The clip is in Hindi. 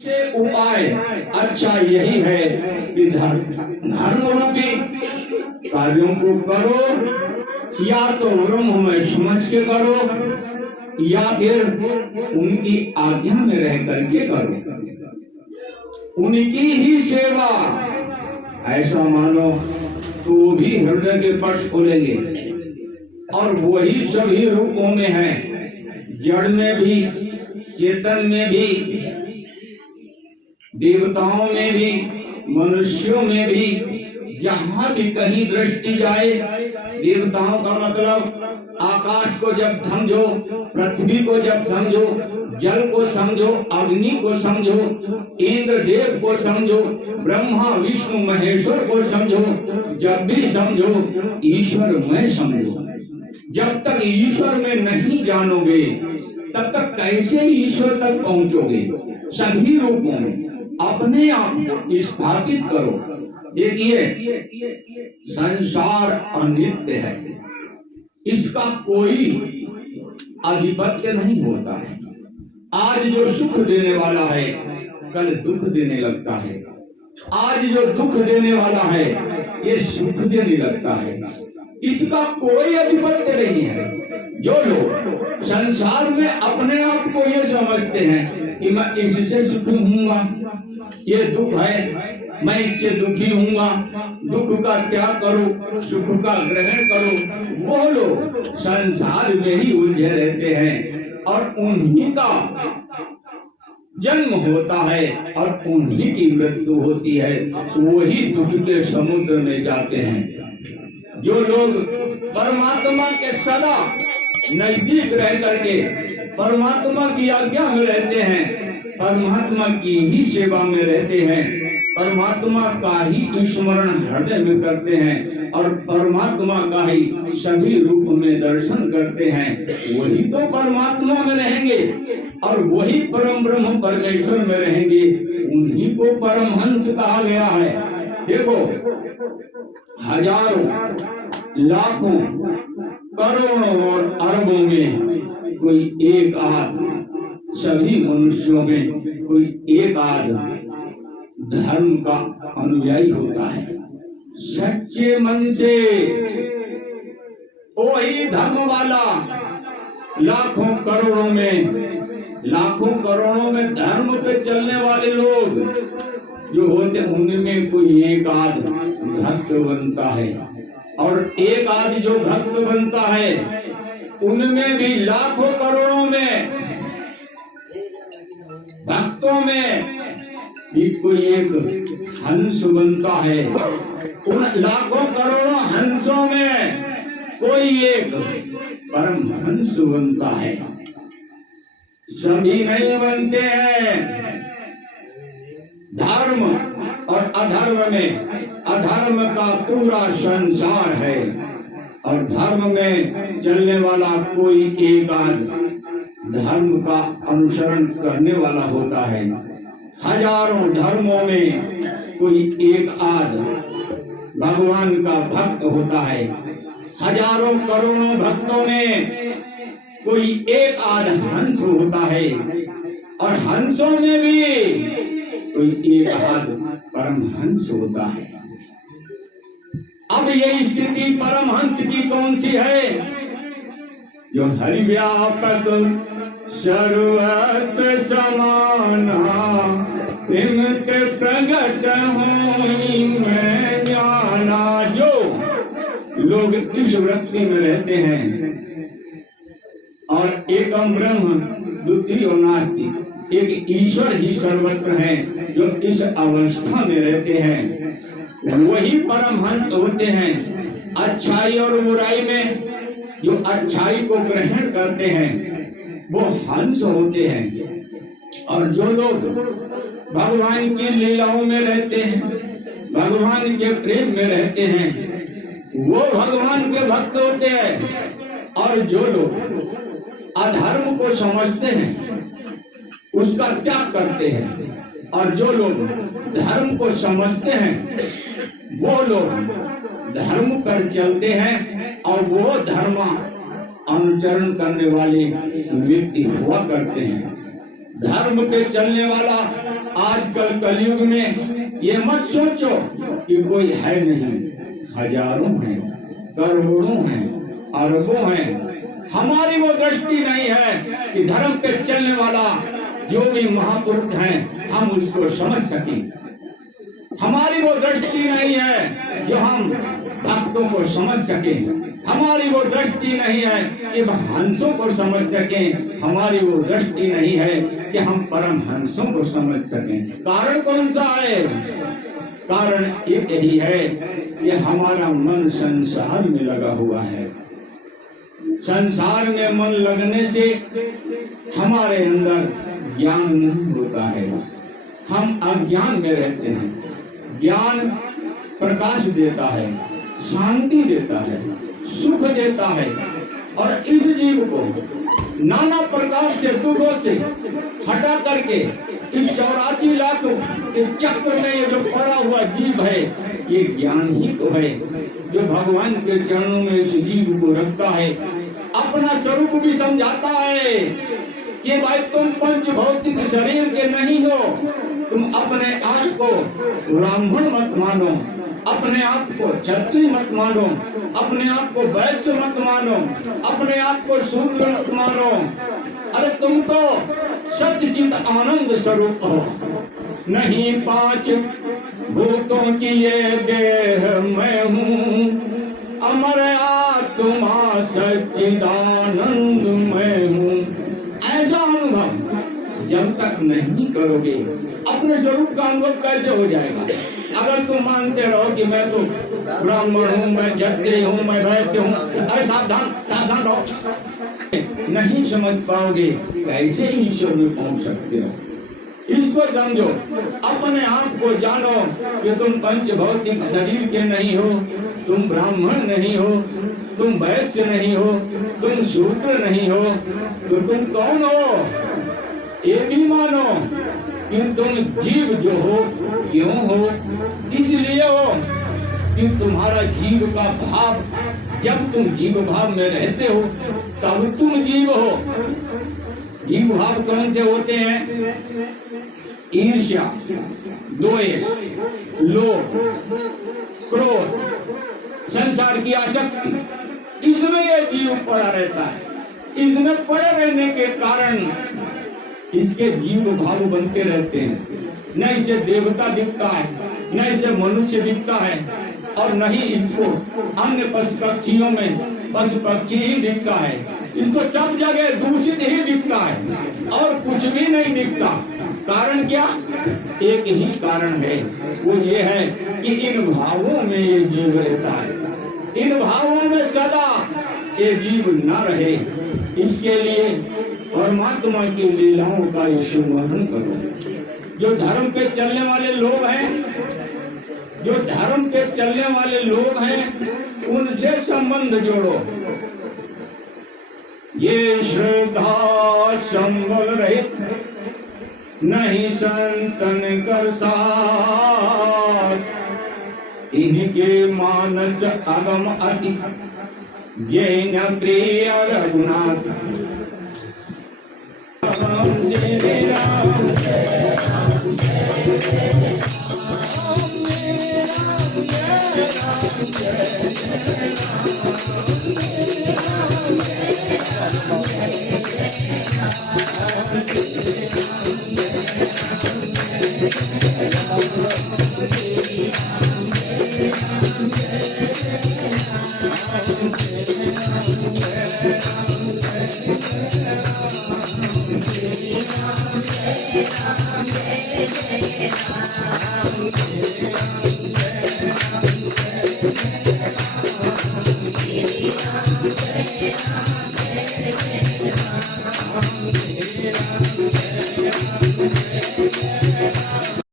से उपाय अच्छा यही है कि धर्म रूपी कार्यों को करो, या तो ब्रह्म में समझ के करो या फिर उनकी आज्ञा में रह करके करो, उनकी ही सेवा। ऐसा मानो तो भी हृदय के पट खोलेंगे और वही सभी रूपों में है, जड़ में भी, चेतन में भी, देवताओं में भी, मनुष्यों में भी। जहां भी कहीं दृष्टि जाए, देवताओं का मतलब आकाश को जब समझो, पृथ्वी को जब समझो, जल को समझो, अग्नि को समझो, इंद्र देव को समझो, ब्रह्मा विष्णु महेश्वर को समझो, जब भी समझो ईश्वर में समझो। जब तक ईश्वर में नहीं जानोगे तब तक कैसे ईश्वर तक पहुंचोगे। सभी रूपों में अपने आप को स्थापित करो। देखिए, संसार अनित्य है, इसका कोई आधिपत्य नहीं होता है। आज जो सुख देने वाला है कल दुख देने लगता है, आज जो दुख देने वाला है ये सुख देने लगता है। इसका कोई आधिपत्य नहीं है। जो लोग संसार में अपने आप को ये समझते हैं कि मैं इससे सुखी हूँगा, ये दुख है मैं इससे दुखी हूँगा, दुख का त्याग करूं, सुख का ग्रहण करूं, वो लोग संसार में ही उलझे रहते हैं और उन्हीं का जन्म होता है और उन्हीं की मृत्यु होती है। वही दुख के समुद्र में जाते हैं। जो लोग परमात्मा के सदा नजदीक रह करके परमात्मा की आज्ञा में रहते हैं, परमात्मा की ही सेवा में रहते हैं, परमात्मा का ही स्मरण हृदय में करते हैं और परमात्मा का ही सभी रूप में दर्शन करते हैं, वही तो परमात्मा में रहेंगे और वही परम ब्रह्म परमेश्वर में रहेंगे। उन्हीं को परमहंस कहा गया है। देखो, हजारों, लाखों, करोड़ों और अरबों में कोई एक आध, सभी मनुष्यों में कोई एक आध धर्म का अनुयायी होता है। सच्चे मन से वही धर्म वाला लाखों करोड़ों में धर्म पे चलने वाले लोग जो होते, उनमें कोई एक आध भक्त बनता है और एक आध जो भक्त बनता है उनमें भी लाखों करोड़ों में भक्तों में भी कोई एक हंस बनता है। उन लाखों करोड़ों हंसों में कोई एक परम हंस बनता है। सभी नहीं बनते हैं। धर्म और अधर्म में, अधर्म का पूरा संसार है और धर्म में चलने वाला कोई एक आध धर्म का अनुसरण करने वाला होता है। हजारों धर्मों में कोई एक आध भगवान का भक्त होता है। हजारों करोड़ों भक्तों में कोई एक आध हंस होता है और हंसों में भी कोई एक आध परमहंस होता है। अब ये स्थिति परमहंस की कौन सी है? जो हरि व्यापक सर्वत्र समाना, प्रेम के प्रगट होई मैं जाना। जो लोग इस वृत्ति में रहते हैं और एकम ब्रह्म द्वितीयो नास्ति, एक ईश्वर ही सर्वत्र है, जो इस अवस्था में रहते हैं वही परमहंस होते हैं। अच्छाई और बुराई में जो अच्छाई को ग्रहण करते हैं वो हंस होते हैं और जो लोग भगवान की लीलाओं में रहते हैं, भगवान के प्रेम में रहते हैं, वो भगवान के भक्त होते हैं। और जो लोग अधर्म को समझते हैं उसका त्याग करते हैं और जो लोग धर्म को समझते हैं वो लोग धर्म पर चलते हैं और वो धर्म अनुचरण करने वाले व्यक्ति हुआ करते हैं। धर्म पे चलने वाला आजकल कलयुग में ये मत सोचो कि कोई है नहीं, हजारों हैं, करोड़ों हैं, अरबों हैं। हमारी वो दृष्टि नहीं है कि धर्म पे चलने वाला जो भी महापुरुष हैं हम उसको समझ सकें। हमारी वो दृष्टि नहीं है जो हम भक्तों को समझ सकें। हमारी वो दृष्टि नहीं है कि हंसों को समझ सकें। हमारी वो दृष्टि नहीं है कि हम परम हंसों को समझ सकें। कारण कौन सा है? कारण एक ही है कि हमारा मन संसार में लगा हुआ है। संसार में मन लगने से हमारे अंदर ज्ञान नहीं होता है, हम अज्ञान में रहते हैं। ज्ञान प्रकाश देता है, शांति देता है, सुख देता है और इस जीव को नाना प्रकार से दुखों से हटा करके इस 84 लाख इस चक्र में ये जो पड़ा हुआ जीव है ये ज्ञान ही तो है जो भगवान के चरणों में इस जीव को रखता है। अपना स्वरूप भी समझाता है कि भाई तुम पंच भौतिक शरीर के नहीं हो। तुम अपने आप को ब्राह्मण मत मानो, अपने आप को क्षत्रिय मत मानो, अपने आप को वैश्य मत मानो, अपने आप को शूद्र मत मानो। अरे तुम तो सच्चित आनंद स्वरूप हो। नहीं पांच भूतों की ये देह मैं हूँ, अमर आत्मा सच्चिदानंद मैं हूँ। ऐसा अनुभव जब तक नहीं करोगे अपने स्वरूप का अनुभव कैसे हो जाएगा? अगर तुम मानते रहो कि मैं तो ब्राह्मण हूँ, मैं क्षत्रिय हूँ, मैं वैश्य हूँ, अरे सावधान सावधान रहो, नहीं समझ पाओगे कैसे ईश्वर में पहुँच सकते हो। इसको समझो, अपने आप को जानो कि तुम पंच भौतिक शरीर के नहीं हो, तुम ब्राह्मण नहीं हो, तुम वैश्य नहीं हो, तुम शूद्र नहीं हो, तो तुम कौन हो? ये भी मानो कि तुम जीव जो हो क्यों हो? इसलिए हो कि तुम्हारा जीव का भाव, जब तुम जीव भाव में रहते हो तब तुम जीव हो। जीव भाव कौन से होते हैं? ईर्ष्या, द्वेष, लोभ, क्रोध, संसार की आसक्ति, इसमें ये जीव पड़ा रहता है। इसमें पड़े रहने के कारण इसके जीव भाव बनते रहते हैं। न इसे देवता दिखता है, न इसे मनुष्य दिखता है और न ही इसको अन्य पशु पक्षियों में पशु पक्षी ही दिखता है। इसको सब जगह दूषित ही दिखता है और कुछ भी नहीं दिखता। कारण क्या? एक ही कारण है, वो ये है कि इन भावों में ये जीव रहता है। इन भावों में सदा ये जीव न रहे, इसके लिए परमात्मा की लीलाओं का स्मरण करो। जो धर्म पे चलने वाले लोग हैं, जो धर्म पे चलने वाले लोग हैं, उनसे संबंध जोड़ो। ये श्रद्धा संबल रहित नहीं संतन कर साथ, इनके मानस अगम अति जैन प्रिय रघुनाथ। Thank you.